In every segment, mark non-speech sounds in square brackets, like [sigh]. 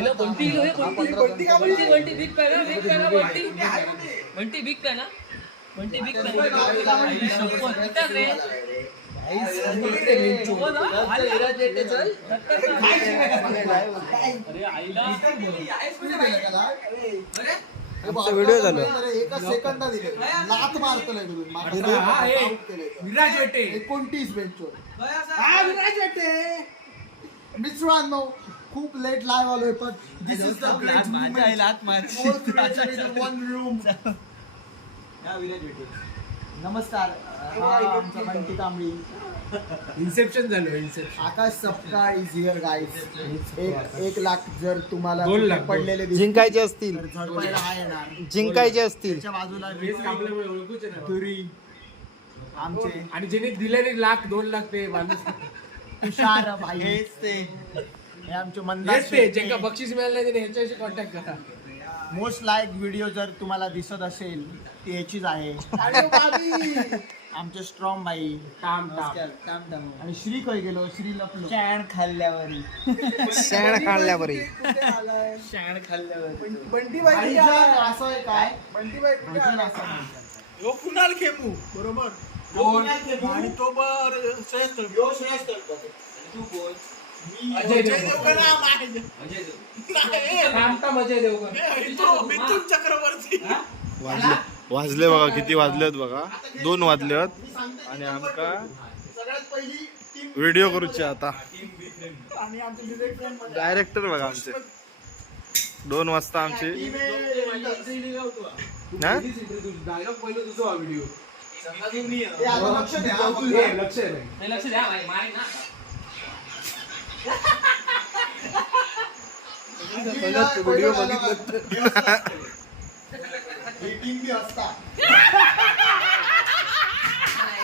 हे Bunty big fan हा, big fan हा, हा. किती रे हो. अरे आईला व्हिडिओ झालो. एका सेकंदा दिले. लात मारतोय विराज वेटे. एकोणतीस बेंचवर मित्रांनो खूप लेट लाईव्ह आलोय पण this is the great one room नमस्कार. हा आमचा बंटी कांबळी इन्सेप्शन झालं inception Akash Sapkal is here guys एक एक लाख जर तुम्हाला दोन लाख, पडलेले दिसतील, जिंकायचे असतील. तर झडपायला हा येणार. जिंकायचे असतील. त्याच्या बाजूला हेच कापल्यामुळे ओळखूच आहे ना. तुरी आमचे. आणि ज्याने दिलेले लाख दोन लाख ते माणूस [laughs] तुषार भाई. हेच ते. हे आमचे मंदार हेच ते ज्यांना बक्षीस मिळालं नाही त्याने ह्याच्याशी कॉन्टॅक्ट करा. मोस्ट लाईक व्हिडिओ जर तुम्हाला दिसत असेल ती याचीच आहे. आमचे स्ट्रॉंग बाई. काम काम आणि श्री खय गेलो? श्री लपलो. चॅन खाल्ल्यावर. शेण काढल्यावर बंटी बाई असं आहे? काय? बंटी बाई असं कुणाल खेमू बरोबर? आणि तो बर श्रेष्ठ. अजय जय देवगण. हा. नाही, मिथुन मिथुन चक्रवर्ती. वाजले. वाजले बघा किती वाजलेत बघा. दोन वाजलेत. आणि आमका सगळ्यात पहिली टीम व्हिडिओ करूचे आता. आणि आमचे डिरेक्ट फ्रेंड म्हणजे डायरेक्टर बघा आमचे. दोन वाजता आमचे. टीम हा? डायलॉग पहिलं तुझं हा व्हिडिओ लक्ष द्या. लक्ष आहे नाही. नाही, लक्ष द्या भाई. मारे ना. Video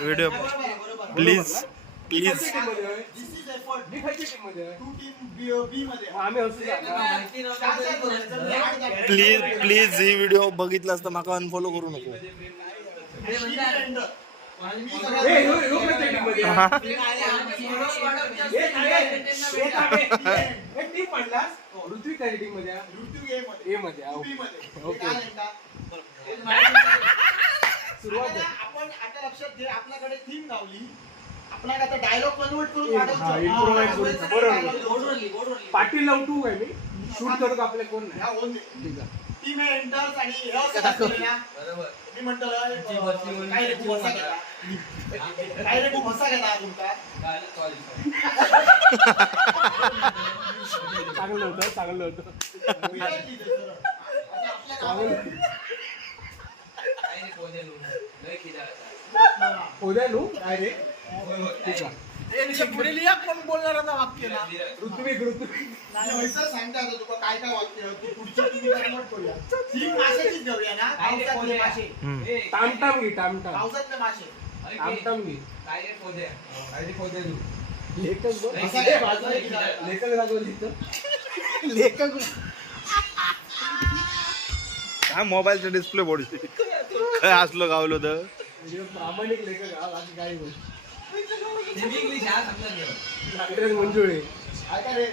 video please please please please he video बघितलास तर म्हाका अनफॉलो करू नको. ऋत्विक काय टीममध्ये? ए मध्ये? आहे. ओके. सुरुवात आहे. आपण आता लक्षात घे आपल्याकडे थीम गावली आपल्याला आता डायलॉग कन्वर्ट करून पाटील लावटू काय मी? शूट करू का आपल्या कोण नाही ठीक आहे. टीम एंटर्स आणि हे असं असतं ना. मी म्हणतो काय रे खूप हसा गेला काय रे खूप हसा गेला तुमका चांगलं होतं चांगलं होतं. उद्या लू काय रे आहे. पुढे लिहा कोण बोलणार आता वाक्य ना ऋत्विक. ऋत्विक सांगता आता तुका काय काय वाक्य ती पुढची टीम कन्वर्ट करूया थीम माशाचीच घेऊया ना? पावसातले मासे. टामटाम घे टामटाम पावसातले मासे. टामटाम घे. लेखक बोल. हसा घे, बाजूला घे. लेखक दाखवली. लेखक [laughs] काय मोबाईलचा डिस्प्ले काय असलो गावलो तर? म्हणजे प्रामाणिक लेखक हा बाकी काही बोल. नागराज मंजुळे ऐका रे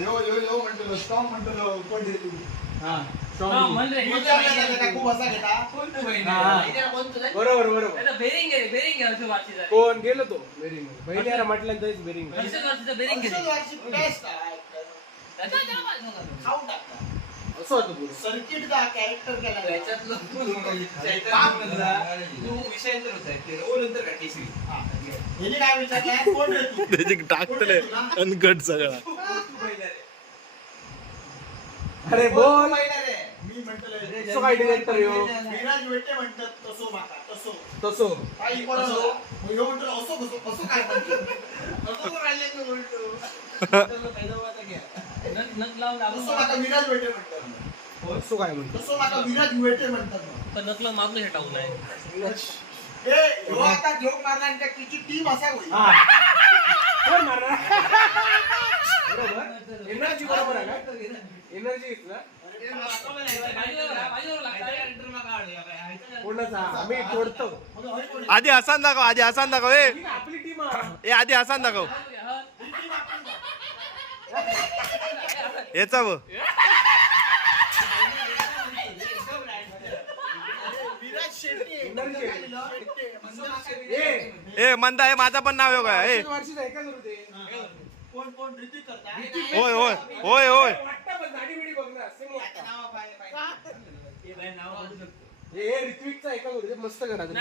यो यो यो म्हणतो स्टॉम म्हणतो कोण दे तू हा हा, म्हण रे. काय खूप हसा घेता बरोबर बरोबर त्याचं बेरिंग आहे बेरिंग आहे असं वाटते जरा. कोण गेलो तो बेरिंग बहिणी यार म्हटलं तरीच बेरिंग वर्षात वर्षाचं बेरिंग असं होतं पुढे. सर्किट दा कॅरेक्टर केला. ह्याने काय विचारलं? [laughs] कोण रे तू? त्याची टाकतले. [laughs] अनकट सगळा. अरे बोल. मी असं काय डिरेक्टर यो विराज वेटे म्हणतात तसो माका तसो. तसो. काही असो. मग ह्यो म्हणतो असो कसो कसो काय म्हणतो असो तर राहिले मी बोलतो नख नख लावून आपण विराज वेटे म्हणतात. असं काय म्हणतो? तसो माका विराज वेटे तर नकला हे टाकून आहे. ए ह्यो आता जोक आणि त्या तिची टीम असा होईल. हा. कोण मारणार? बरोबर? एनर्जी बरोबर आहे एनर्जी ना? कोणाचा? आम्ही तोडतो. आधी हसान दाखव आधी हसान दाखव ए. ही आपली टीम ए आधी हसान दाखव. याचा व विराज शेट्टी ए मंदा हे माझं पण नाव आहे. का ए. वर्षीच आहे होय होय. होय होय मस्त म्हणजे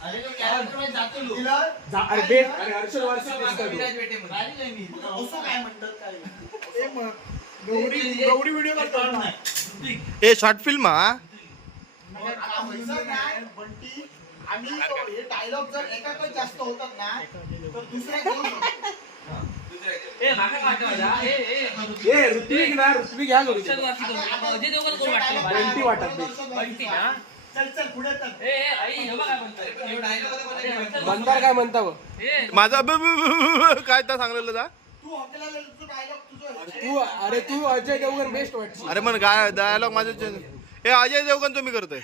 अरे Gauri video a short film हा? काय बंटी आम्ही तो- हे डायलॉग जर एकाकडे जास्त होतात ना तर दुसऱ्या घेऊ शकतो. ए माका काय वाटतं माझ्या? ए ए. ए ऋत्विक ना ऋत्विक ह्या करू अक्षर वाचतो अजय देवगण कोण वाटते. बंटी वाटत नाही. बंटी ना? चल चल पुढे चल. ए ए आई हे बघा म्हणतोय मंदार काय म्हणता माझा ब- ब- ब- ब- काय तर सांगलेलं जा तू अरे तू अजय देवगण बेस्ट वाटशी अरे मन काय डायलॉग माझं ए अजय देवगण तुम्ही करतोय.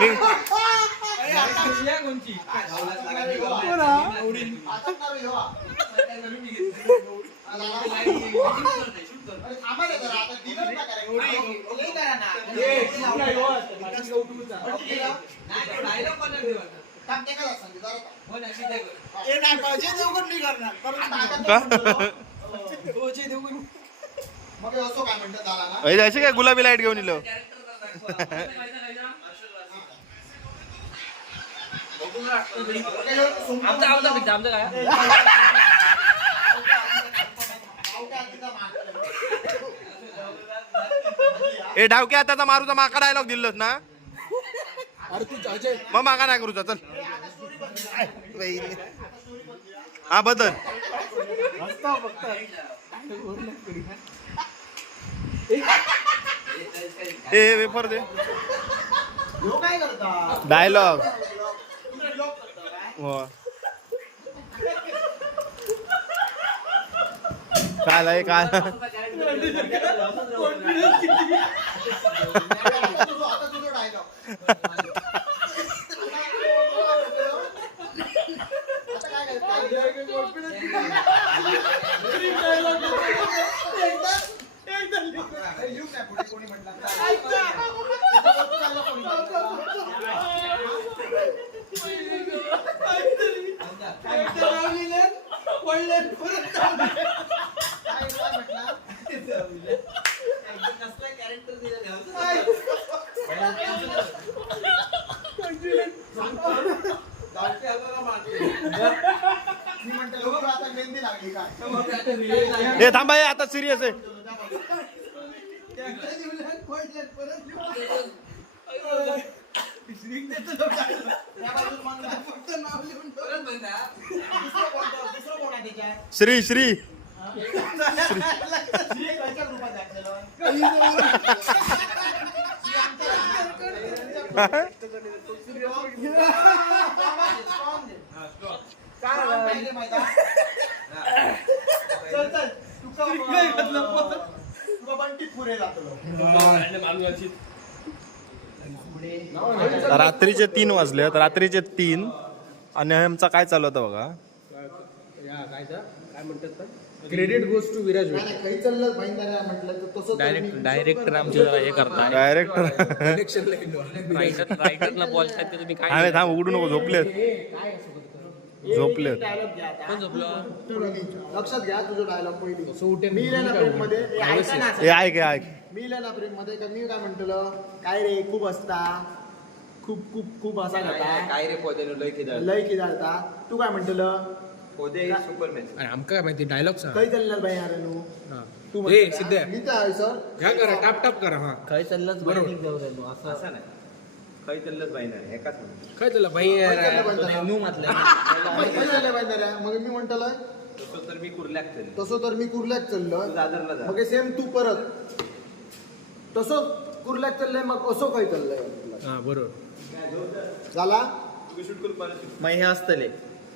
मी हे असं काय गुलाबी लाइट घेऊन काय? ए डावके आता मारूचा माका डायलॉग दिलत ना? मग माका नाही करूचा चल. हा बदल. ए वेफर दे. डायलॉग काय आहे काय आता तुझं- आता तुझं dialogue. आता काय करता? लिहू काय पुढे कोणी म्हटलं? त्याच्यावरती dialogue कोणी म्हटलं? काय काय म्हटलं? मी म्हणतो लोक आता मेहंदी लागली काय हे थांबा आता सिरियस आहे परत श्री श्री. श्री खायच्या ग्रुपात घातलेलं? श्री आमच्या- Strong दे. Strong पाहिजे माहिती आहे? चल चल तुका अं, तुका बंटी पुरे जातलो रात्रीचे तीन वाजले रात्रीचे तीन. आणि आमचा काय चालू होता बघा? या काय तर काय म्हणतात क्रेडिट गोज टू विराज काही चाललं म्हटलं मी- डायरेक्टर आमचे जरा हे करताय डायरेक्टर इलेक्शनला गेलो रायटर रायटरला बोलतात ते तुम्ही काय थांब थांब उघडू नको झोपलेत. झोपलेत. डायलॉग घ्या आता. कोण झोपलो? लक्षात घ्या तुझं डायलॉग पहिली. मी प्रेममध्ये ऐका ऐक मी इले ना प्रेममध्ये मी काय म्हणतलो काय रे खूप असता खूप खूप खूप असा घेता काय रे पोते लय किती लय की जाता तू काय म्हणतलो पोते सुपरमॅन. अरे आमका काय माहिती डायलॉग सांग काही चाललं बाई अरे नू? तू ए सिद्ध्या मी तर आहे सर? ह्या करा टाप टाप करा हा. काय चाललंच बरोबर. असं. नाही. काही चाललंच पाहिजे नाही एकाच काय बाई. चाललं बाई. न्यू म्हटलं. [laughs] काही चाललं बाई जरा. मग मी म्हणतलो तसं तर मी कुर्ल्याक चाललो. तसं तर मी कुर्ल्यात तू चाललो दादरला जा. मग सेम तू परत. तसं कुर्ल्यात चाललंय मग असं काही चाललंय? हा बरोबर. पाहिजे मग हे असतले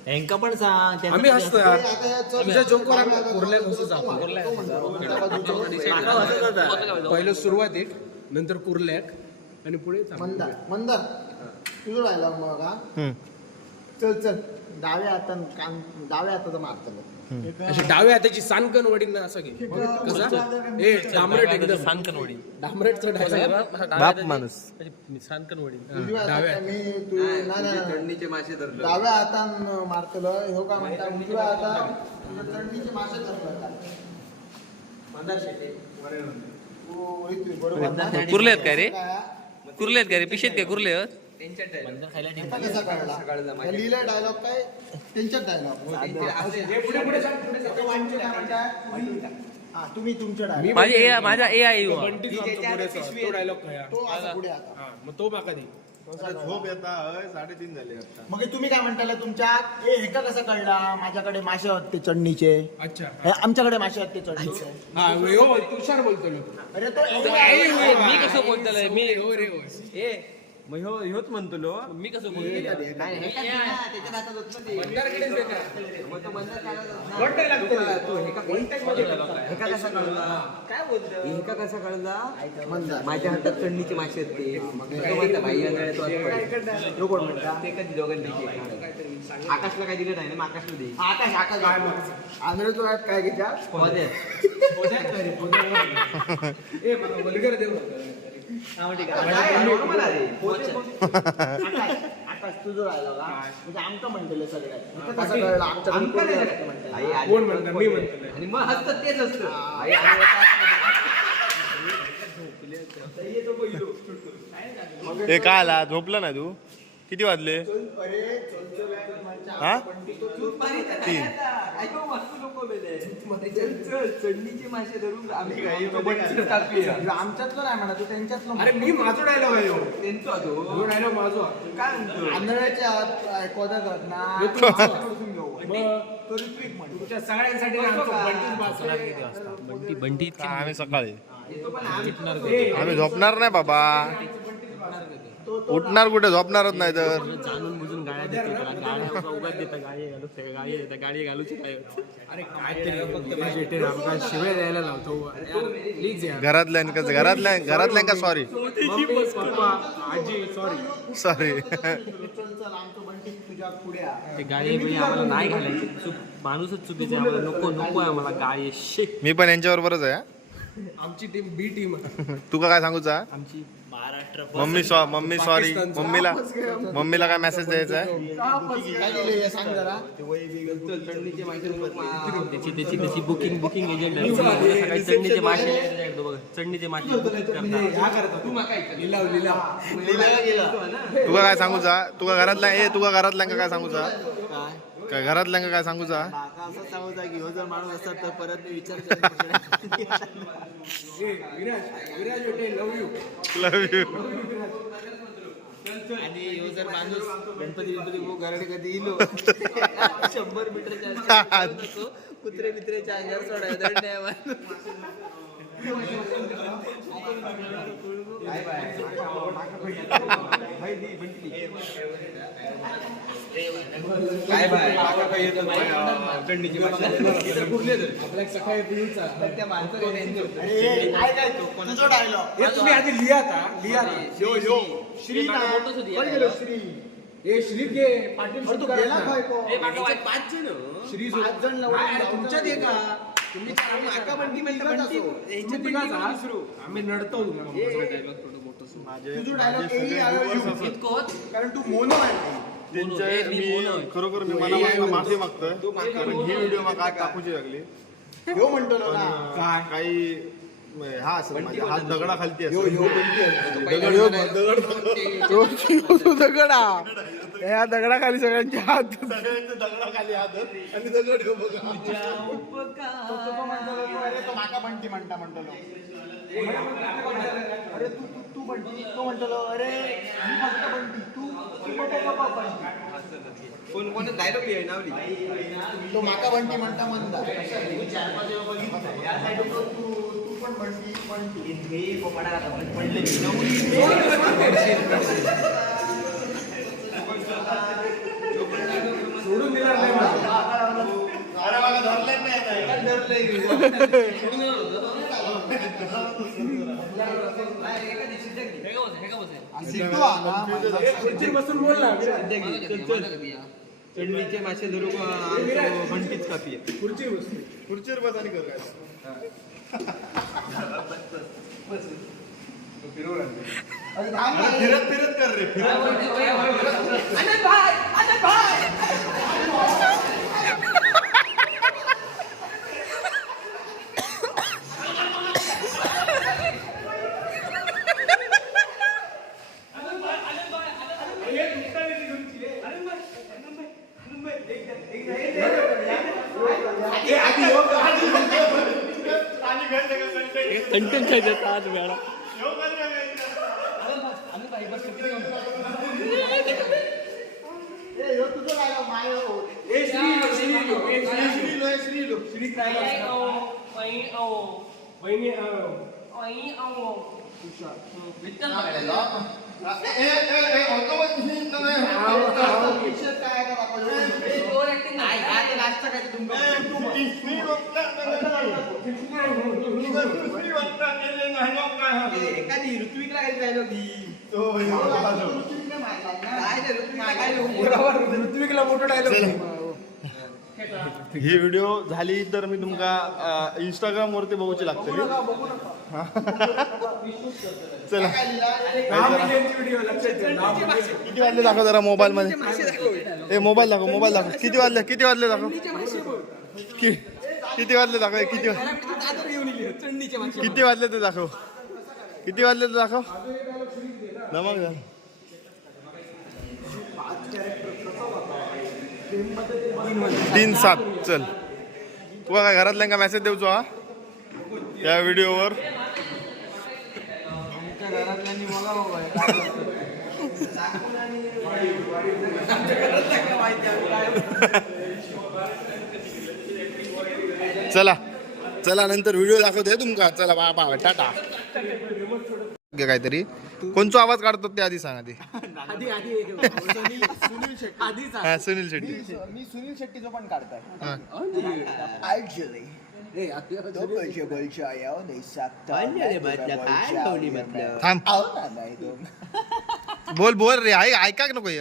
यांका पण सांग आम्ही असतं? यार तुझ्या काका. पहिलं सुरुवातीक नंतर कुर्ल्याक आणि पुढे चांगलं. मंदार मंदार तुझं राहिला मग हा? चल चल. डाव्या हातान कान डाव्या हाताचा मारतलो अशी डाव्या हाताची सानकन वडील ना असं घे. कसा? ए डांबरेट एकदम. सांगकन वडी डांबरेटचं डायलॉग बाप माणूस. सांगकन उजव्या डाव्या. हाताचा. मी तू नाही, नाही, नाही. थंडीचे मासे धरलं. डाव्या हातान मारतलो ह्यो काय म्हणता उजव्या हातान चढणीचे मासे धरलो. मंदार शेटे तू इथे बरोबर. ना? कुर्ले आहेत काय रे? कुर्ले आहेत काय रे? पिशेत काय कुर्ले आहेत? मंदिर खायला ठेव. आता कसा कळला? त्या लिहिला डायलॉग काय? त्यांच्याच डायलॉग हा तुम्ही तुमच्या डायलॉग माझी ए माझा ए आय यू बंटीच आमचा पुढेचा. तो डायलॉग काय हा? तो असा पुढे आता. हा, मग तो माका दे. झोप येता हय साडेतीन झाले आता. मग हे तुम्ही काय म्हणताले तुमच्या? ए हे का कसं कळला? माझ्याकडे मासे आहेत ते चढणीचे अच्छा. हे आमच्याकडे मासे आहेत ते चढणीचे हा हो तुषार बोलतो. अरे तो ए मी कसं बोलतोय मी हो रे होय. ए मग ह्यो ह्योच म्हणतो लो. मी कसं बोलतोय मंदारकडेच दे का? एका कसा कळला? माझ्या हातात थंडीचे मासे आहेत ते. कोण म्हणता? ते कधी दोघांपैकी आकाशला काय दिलं नाही ना? आकाशला दे. आकाश आकाश आंध्र तू आज काय पदे. [laughs] ए मला वल्गर दे का [laughs] म्हणजे आमचं म्हणतेले सगळ्यात हे? मी म्हणतो. आणि मग तेच असतं. हे. काय आला? झोपलं ना तू? किती वाजले? हा? टाकूया आमच्यातलं नाही म्हणा तू त्यांच्यातलं अरे मी माझा डायलॉग आहे ह्यो. त्यांचा तो ह्यो डायलॉग माझा. काय म्हणतो? आंधळ्याच्या तुमच्या सगळ्यांसाठी. बंटी बंटी आम्ही सकाळी. आम्ही झोपणार नाही बाबा. उठणार कुठे? झोपणारच नाही तर. जाणून बुजून गाड्या देतो त्याला. गाड्या उगाच देतात गाडी घालू ते गाडी देतात गाडी घालूची काय होत. अरे काय तरी फक्त शेटे आमका शिवाय द्यायला लावतो. यार, प्लीज यार. घरातल्या घरातल्या घरातल्या सॉरी मम्मी पप्पा आजी सॉरी सॉरी. ते गाडी बिडी आम्हाला नाही घालायची. चूक माणूसच चुकीचे आम्हाला. नको नको आहे आम्हाला गाडी शे मी पण यांच्याबरोबरच आहे हा. आमची टीम बी टीम तू का काय सांगूचा? आमची मम्मी सॉ मम्मी सॉरी. मम्मीला मम्मीला काय मेसेज द्यायचा आहे? सांग बुकिंग बुकिंग एजंट चढणीचे मासे चढणीचे मासे तुका काय सांगूचा तुका घरातल्या ए तुका घरातल्यांका काय सांगूचा काय घरातल्यांका काय सांगूचा माका असं की ह्यो जर माणूस तर परत मी विचार लव यू आणि ह्यो जर माणूस गणपती गणपती भाऊ कधी इलो शंभर मीटरच्या अंतरावर तो [laughs] कुत्रे मित्रेच्या अंगावर सोडायला आम्हाला. काय बाय काका येतं आपल्या सकाळी पिऊचा त्या माणसाला त्यांचं अरे काय काय तू तुझा डायलॉग हे तुम्ही आधी लिहा आता लिहा आता. यो यो श्री श्री ए श्री घे पाटील को? पाच जण श्री पाच जण तुमच्यात. आहे का आम्ही नडतो कारण तू मोनो आहे. त्यांच्या मी खरोखर मी मनापासून माफी मागतोय. कारण ही व्हिडिओ मला टाकूची लागली. ह्यो म्हणतो ना काय? काही हा माझ्या हात दगडा ह्यो या दगडाखाली सगळ्यांचे हात सगळ्यांचे दगडाखाली हात आणि दगड बघा तो तो म्हणतो तो, अरे तो माका बंटी म्हणता म्हणतो अरे तू तू तू बंटी तो म्हणतो अरे मी फक्त बंटी. तू बंटी कोण कोण? डायलॉग लिहाय नावली. तो माका बंटी म्हणता म्हणता. मी चार पाच वेळा बघितलं या तू. पण म्हणली पण हे बसून मासे धरू म्हणतीच कापी खुर्ची बस खुर्चीवर बस आणि कर फिरत फिरत कर रे फिरत आधी खायचं आज वेळा ए श्री श्री लोक ए श्री लोक एखादी ऋत्विकला काही डायलॉग ऋत्विकला मोठं डायलॉग ही व्हिडिओ झाली तर मी तुमका इंस्टाग्राम वरती बघूची लागते. चला. किती वाजले दाखव जरा मोबाईल मध्ये ए मोबाईल दाखव मोबाईल दाखव. किती वाजले किती वाजले दाखव? कि- किती वाजले दाखव किती किती वाजले ते दाखव? किती वाजले ते दाखव? नमक झालं. तीन सात चल. तुला काय घरातल्या का मेसेज देऊचो हा? या व्हिडिओवर. चला. चला नंतर व्हिडिओ दाखवते तुमका. चला बा बा टाटा काहीतरी. कोणचा आवाज काढतो ते आधी सांगा ते हा सुनील शेट्टी. मी सुनील शेट्टीचं पण काढताय. हा. Actually, तो पैसे बोलचे आयो नाही सकता अन्य बदला काय ठेवली म्हटलं. थांब. नाही तो बोल बोल रे ऐक ऐका नको [laughs]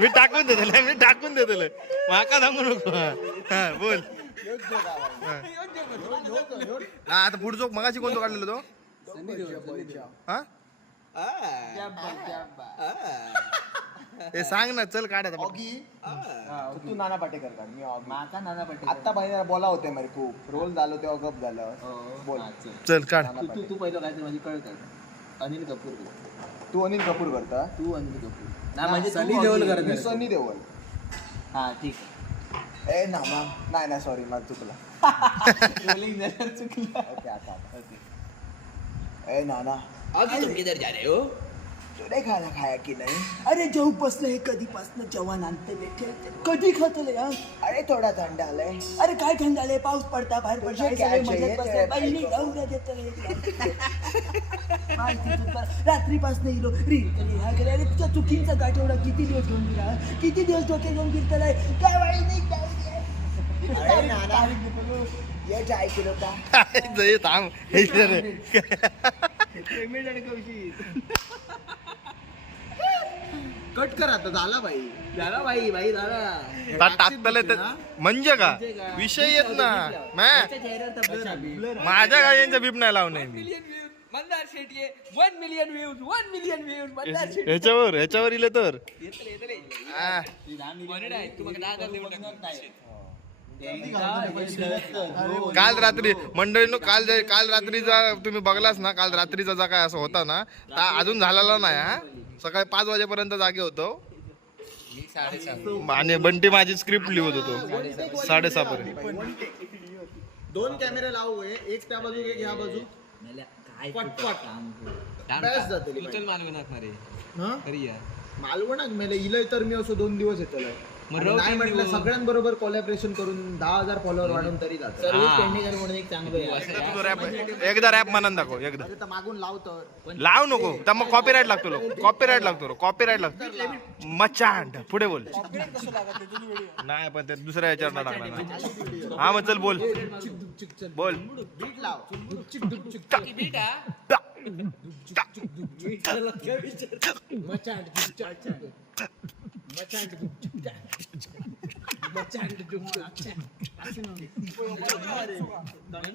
मी टाकून देतले मी टाकून देतले माका सांगू नको. हा, हा, बोल. हा. हा आता पुढचो मगाशी कोणतो काढलेलो तो? तो. हा ते सांग ना चल काढ आता ऑगी? तू- तू नाना पाटेकर काढ मी ऑगी. माका नाना पाटेकर आता बाहेर बोला होते मरे खूप रोल झालो तेव्हा गप झालं. बोल. चल. काढ. नाना पाटेकर. तू पहिलं काय माझी कळ कर अनिल कपूर. तू अनिल कपूर करता? तू अनिल कपूर. ना म्हणजे सनी देओल करत मी सनी देओल हा ठीक ए नामा नाही नाही सॉरी मला चुकलं चुकलं ओके आता आता ए नाना अभी तुम किधर जा रहे हो खाना खाया की नाही? अरे जेव्हापासनं हे कधीपासनं जवान ठेवते कधी खातले अरे थोडा थंड आलाय. अरे काय थंड आलंय? पाऊस पडता बाहेर पडता. सगळे मजेत बसले. बहिणी जाऊन देतले रात्रीपासून इलो. रील केली हा केली. अरे तुझ्या चुकींचा गाठवडा किती दिवस घेऊन गेला किती दिवस डोके घेऊन फिरतलाय? काय वाईट नाही [laughs] ये जाय किलो का जय थांब. हे. पेमेंट आणि कवशी कट कर आता झाला बाई झाला बाई बाई झाला. ता- टाकतले ते. म्हणजे का? विषय येत ना. माझ्या गाड्यांचा बीप नाही लावणे मी Mandar Shetty one million views one million views Mandar Shetty. ह्याच्यावर ह्याच्यावर इले तर. आ, काल रात्री मंडळीनो काल काल रात्रीचा तुम्ही बघलास ना काल रात्रीचा जा काय असं होता ना ता अजून झालेला नाही हा? सकाळी पाच वाजेपर्यंत जागे होतो. आणि बंटी माझी स्क्रिप्ट लिहत होतो. साडेसहा पर्यंत. दोन कॅमेरे लावू हे. एक त्या बाजू एक ह्या बाजू पटपट. बॅस जातली बाई. मालवणात ना रे हं? खरी मालवणात मेले इलय तर मी असं दोन दिवस येतलं नाही म्हटलं सगळ्यांबरोबर कोलॅबरेशन करून दहा हजार फॉलोअर वाढून तरी जातं सर्विस पेंडिंग म्हणून एक चांगलं आहे. एकदा तुझं रॅप एकदा रॅप म्हणून दाखव एकदा अरे तर मागून लावतो लाव नको तर मग कॉपीराईट लागतो लोक कॉपीराईट लागतो कॉपीराईट लागतो मचांड पुढे बोल नाही पण ते दुसऱ्या याच्यावर नाही टाकणार ना. हा मग चल बोल बोल बीट लाव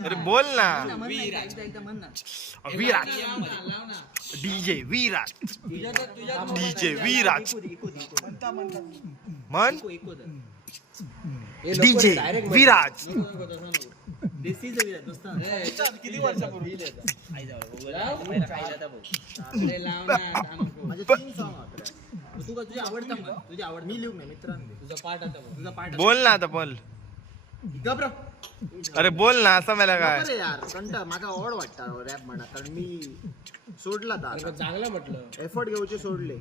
अरे बोल ना। विराट डीजे विराट डीजे विराट मन। डीजे विराट माझे तीन सॉंग होते तू का तुझी आवडता मग तुझी आवड मी लिहू नाही मित्रांनी. तुझा पाठ आता बघ. तुझा पाठ बोल ना आता बोल. गब्र अरे बोल ना असं मला काय? अरे यार कंटा माझा आवड वाटता रॅप म्हणा कारण मी सोडला आता. चांगलं म्हटलं. एफर्ट घेऊचे सोडले.